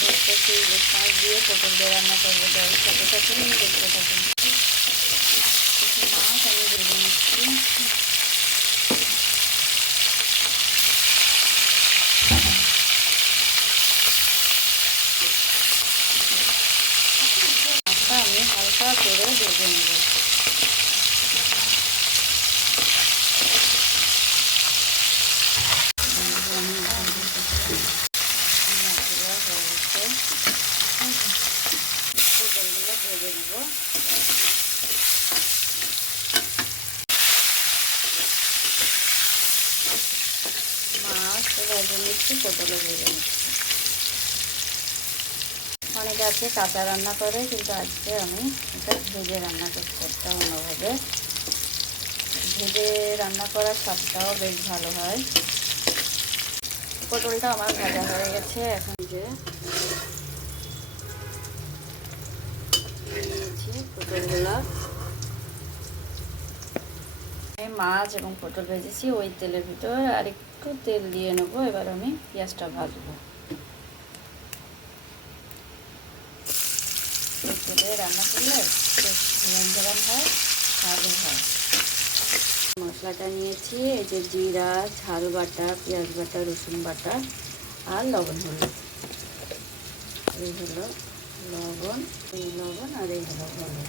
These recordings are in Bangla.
দেখতেছি ইলিশ মাছ দিয়ে পটল দিয়ে রান্না করবো। গাইস সাথে সাথে দেখতে থাকুন। কিছু মাছ আমি ভেজে নিচ্ছি। মাছটা আমি হালকা করে ভেজে নেব। পটলগুলো ভেজে নেব। মাছ ভেজে নিচ্ছি, পটলও ভেজে নিচ্ছি। অনেকে আছে কাঁচা রান্না করে, কিন্তু আজকে আমি এটা ভেজে রান্না করছি একটা অন্যভাবে। ভেজে রান্না করার স্বাদটাও বেশ ভালো হয়। পটলটা আমার ভাজা হয়ে গেছে। এখন যে নিয়েছি পটলগুলো, মাছ এবং পটল ভেজেছি ওই তেলের ভিতর আর একটু তেল দিয়ে নেবো। এবার আমি পেঁয়াজটা ভাজবো। তেলে রান্না করলে বেশ ঝাল হয়, স্বাদও হয়। মশলাটা নিয়েছি, এই যে জিরা, ঝাল বাটা, পেঁয়াজ বাটা, রসুন বাটা আর লবণ হলুদ। এই হলো লবণ, এই লবণ আর এই হলো হলুদ।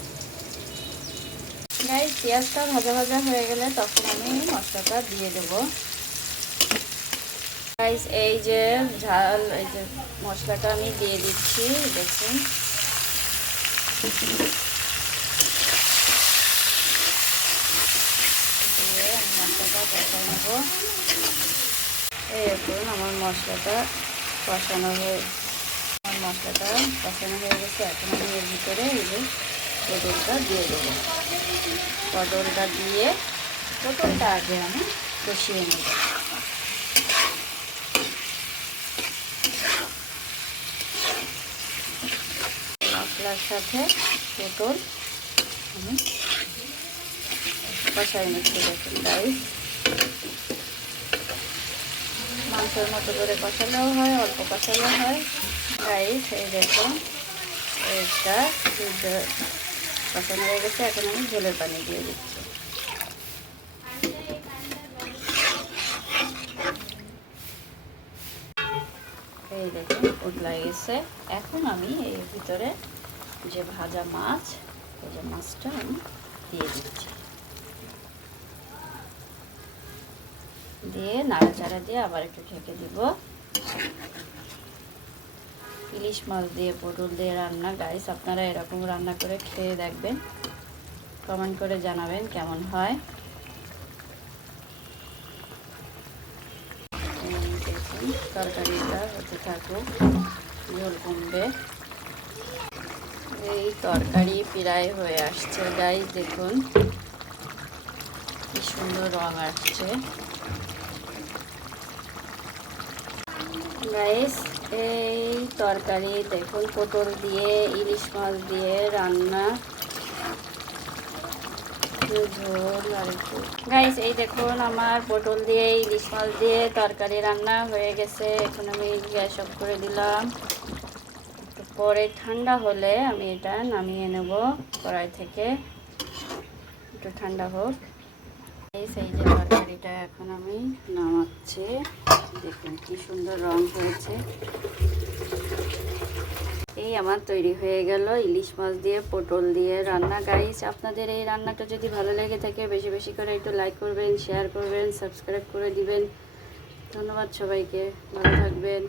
গাইস পেঁয়াজটা ভাজা ভাজা হয়ে গেলে তখন আমি মশলাটা দিয়ে দেবো। গাইস এই যে ঝাল, এই যে মশলাটা আমি দিয়ে দিচ্ছি, দেখুন। দিয়ে আমি মশলাটা কষাই নেব। এই দেখুন আমার মশলাটা কষানো হয়ে গেছে। এখন আমি এর ভিতরে এই যে পটলটা দিয়ে দেবো। পটলটা আগে আমি কষিয়ে নেব। মশলার সাথে পটল আমি কষাই নিচ্ছি। দেখুন গাইস, মাংসের মতো করে কষালেও হয়, অল্প কষালেও হয়। গাইস এই দেখুন এইটা কষানো হয়ে গেছে। এখন আমি ঝোলের পানি দিয়ে দিচ্ছি। এই দেখুন উতলাই গেছে। এখন আমি এর ভিতরে যে ভাজা মাছ, এই যে মাছটা আমি দিয়ে দিচ্ছি। দিয়ে নাড়াচাড়া দিয়ে আবার একটু ঢেকে দিব। ইলিশ মাছ দিয়ে পটল দিয়ে রান্না। গাইস আপনারা এরকম রান্না করে খেয়ে দেখবেন, কমেন্ট করে জানাবেন কেমন হয়। দেখুন তরকারিটা হতে থাকুক, ঝোল কমবে। এই তরকারি প্রায় হয়ে আসছে। গাইস দেখুন কি সুন্দর রং আসছে। গাইস এই তরকারি দেখুন পটল দিয়ে ইলিশ মাছ দিয়ে রান্না, ঝোল আর একটু। গাইস এই দেখুন আমার পটল দিয়ে ইলিশ মাছ দিয়ে তরকারি রান্না হয়ে গেছে। এখন আমি গ্যাস অফ করে দিলাম। একটু পরে ঠান্ডা হলে আমি এটা নামিয়ে নেব কড়াই থেকে। একটু ঠান্ডা হোক। এই যে তরকারিটা এখন আমি নামাচ্ছি। দেখুন কি সুন্দর রং হয়েছে। এই আমার তৈরি হয়ে গেল ইলিশ মাছ দিয়ে পটল দিয়ে রান্না। গাইস আপনাদের এই রান্নাটা যদি ভালো লেগে থাকে বেশি বেশি করে একটু লাইক করবেন, শেয়ার করবেন, সাবস্ক্রাইব করে দিবেন। ধন্যবাদ সবাইকে, ভালো থাকবেন।